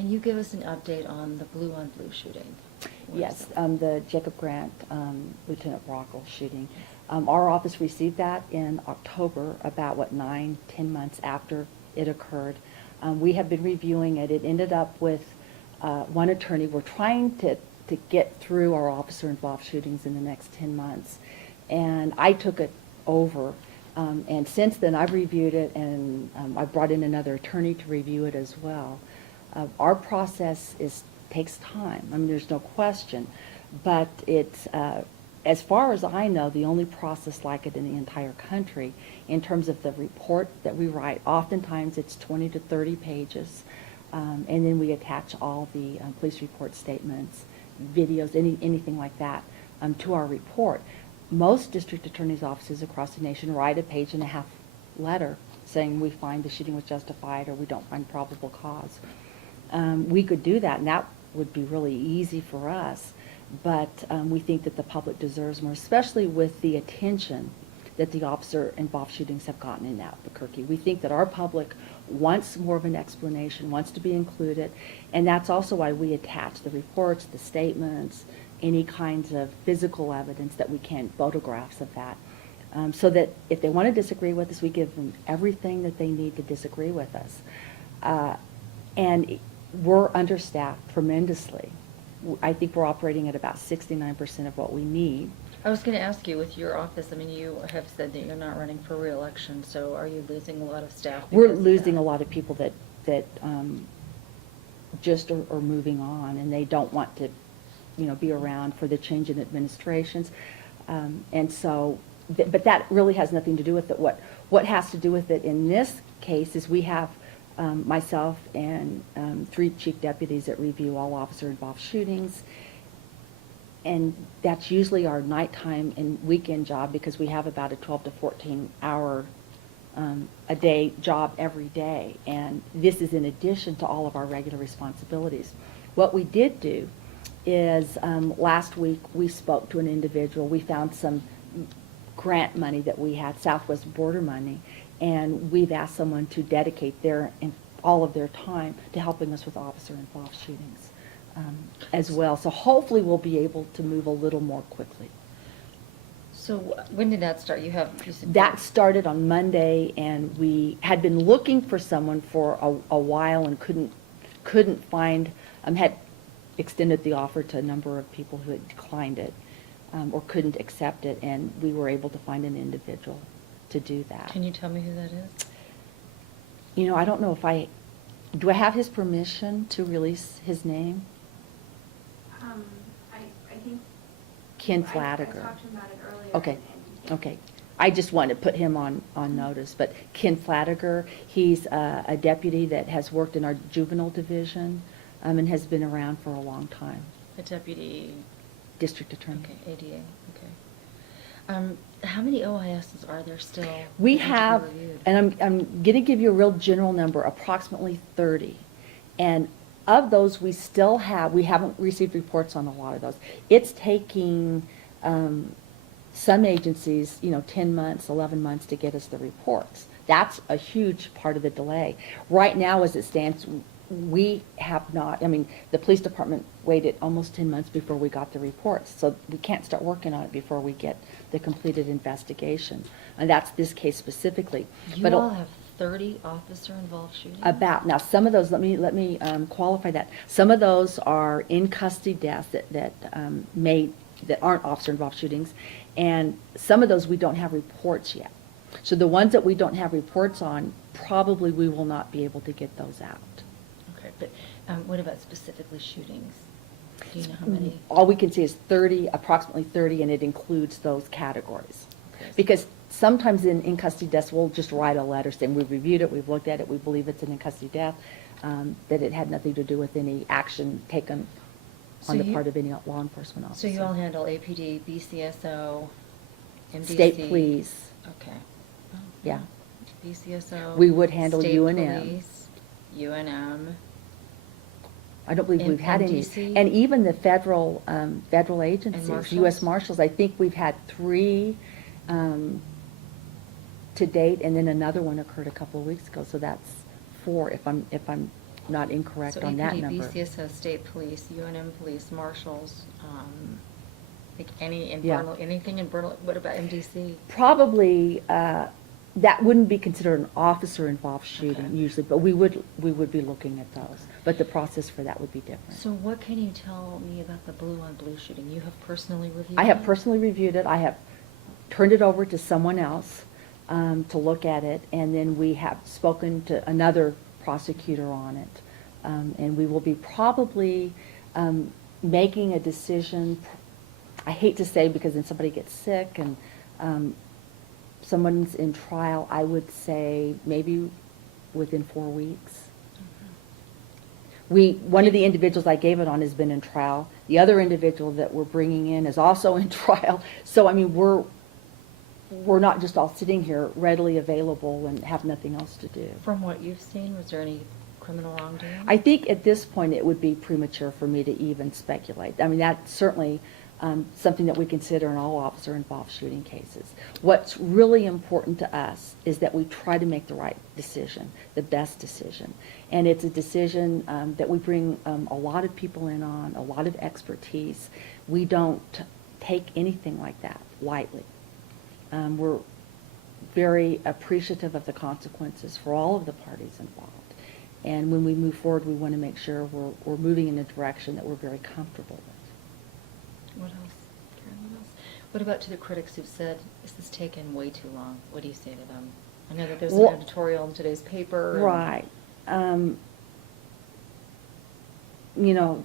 Can you give us an update on the blue on blue shooting? Yes, the Jacob Grant, Lieutenant Rockel shooting. Our office received that in October, about 9, 10 months after it occurred. We have been reviewing it. It ended up with one attorney. We're trying to get through our officer-involved shootings in the next 10 months. And I took it over. And since then, I've reviewed it, and I brought in another attorney to review it as well. Our process takes time. I mean, there's no question. But it's, as far as I know, the only process like it in the entire country in terms of the report that we write. Oftentimes, it's 20 to 30 pages. And then we attach all the police report statements, videos, anything like that to our report. Most district attorneys' offices across the nation write a 1.5-page letter saying we find the shooting was justified or we don't find probable cause. We could do that, and that would be really easy for us, but we think that the public deserves more, especially with the attention that the officer-involved shootings have gotten in Albuquerque. We think that our public wants more of an explanation, wants to be included, and that's also why we attach the reports, the statements, any kinds of physical evidence that we can, photographs of that, so that if they want to disagree with us, we give them everything that they need to disagree with us. And we're understaffed tremendously. I think we're operating at about 69% of what we need. I was going to ask you, with your office, I mean, you have said that you're not running for re-election, so are you losing a lot of staff? We're losing a lot of people that just are moving on, and they don't want to, be around for the change in administrations. And so, but that really has nothing to do with it. What has to do with it in this case is we have myself and 3 chief deputies that review all officer-involved shootings. And that's usually our nighttime and weekend job because we have about a 12 to 14 hour a day job every day. And this is in addition to all of our regular responsibilities. What we did do is last week we spoke to an individual. We found some grant money that we had, Southwest border money, and we've asked someone to dedicate all of their time to helping us with officer-involved shootings as well. So hopefully we'll be able to move a little more quickly. So when did that start? You said that started on Monday, and we had been looking for someone for a while and couldn't find, had extended the offer to a number of people who had declined it or couldn't accept it, and we were able to find an individual to do that. Can you tell me who that is? I don't know if do I have his permission to release his name? I think Ken I Flatiger. talked to him about it earlier. Okay, and okay. I just wanted to put him on notice, but Ken Flatiger, he's a deputy that has worked in our juvenile division and has been around for a long time. A deputy? District attorney. Okay, ADA, okay. How many OISs are there still? We that need to be have, reviewed? and I'm going to give you a real general number, approximately 30. And of those, we haven't received reports on a lot of those. It's taking some agencies, 10 months, 11 months to get us the reports. That's a huge part of the delay. Right now, as it stands, we have not, the police department waited almost 10 months before we got the reports. So we can't start working on it before we get the completed investigation. And that's this case specifically. You But all have 30 officer-involved shootings? now some of those, let me qualify that. Some of those are in custody deaths that aren't officer-involved shootings, and some of those we don't have reports yet. So the ones that we don't have reports on, probably we will not be able to get those out. Okay, but what about specifically shootings? Do you know how many? All we can see is 30, approximately 30, and it includes those categories. Okay. Because sometimes in custody deaths, we'll just write a letter saying we've reviewed it, we've looked at it, we believe it's an in custody death, that it had nothing to do with any action taken on the part of any law enforcement officer. So you all handle APD, BCSO, MDC? State police. Okay. Oh, Yeah. BCSO. We would handle State UNM. police, UNM. I don't believe we've had any. MDC? And even the federal agencies, marshals? U.S. Marshals, I think we've had 3 to date, and then another one occurred a couple of weeks ago, so that's 4 if I'm not incorrect So on that APD, number. BCSS, state police, UNM police, marshals, like any in Yeah. Bernal, anything in Bernal, what about MDC? Probably, that wouldn't be considered an officer-involved shooting Okay. usually, but we would be looking at those. But the process for that would be different. So what can you tell me about the blue on blue shooting? You have personally reviewed I have it? personally reviewed it. I have turned it over to someone else to look at it, and then we have spoken to another prosecutor on it. And we will be probably making a decision, I hate to say because then somebody gets sick and someone's in trial, I would say maybe within 4 weeks. One of the individuals I gave it on has been in trial. The other individual that we're bringing in is also in trial. So, I mean, we're not just all sitting here readily available and have nothing else to do. From what you've seen, was there any criminal wrongdoing? I think at this point it would be premature for me to even speculate. I mean, that's certainly something that we consider in all officer-involved shooting cases. What's really important to us is that we try to make the right decision, the best decision. And it's a decision that we bring a lot of people in on, a lot of expertise. We don't take anything like that lightly. We're very appreciative of the consequences for all of the parties involved. And when we move forward, we want to make sure we're moving in a direction that we're very comfortable with. What else? Karen, what else? What about to the critics who've said, this has taken way too long? What do you say to them? I know that there's Well, an editorial in today's paper. and- Right. You know,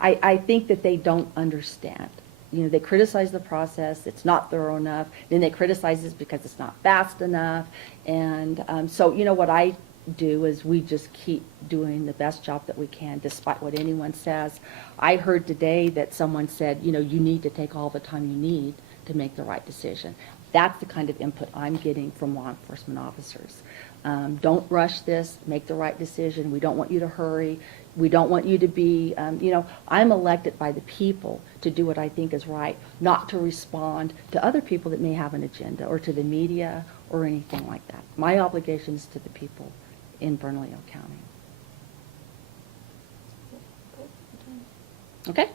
I think that they don't understand. You know, they criticize the process, it's not thorough enough, then they criticize us because it's not fast enough. And so, you know, what I do is we just keep doing the best job that we can despite what anyone says. I heard today that someone said, you know, you need to take all the time you need to make the right decision. That's the kind of input I'm getting from law enforcement officers. Don't rush this, make the right decision. We don't want you to hurry. We don't want you to be, you know, I'm elected by the people to do what I think is right, not to respond to other people that may have an agenda or to the media or anything like that. My obligation is to the people in Bernalillo County. Okay?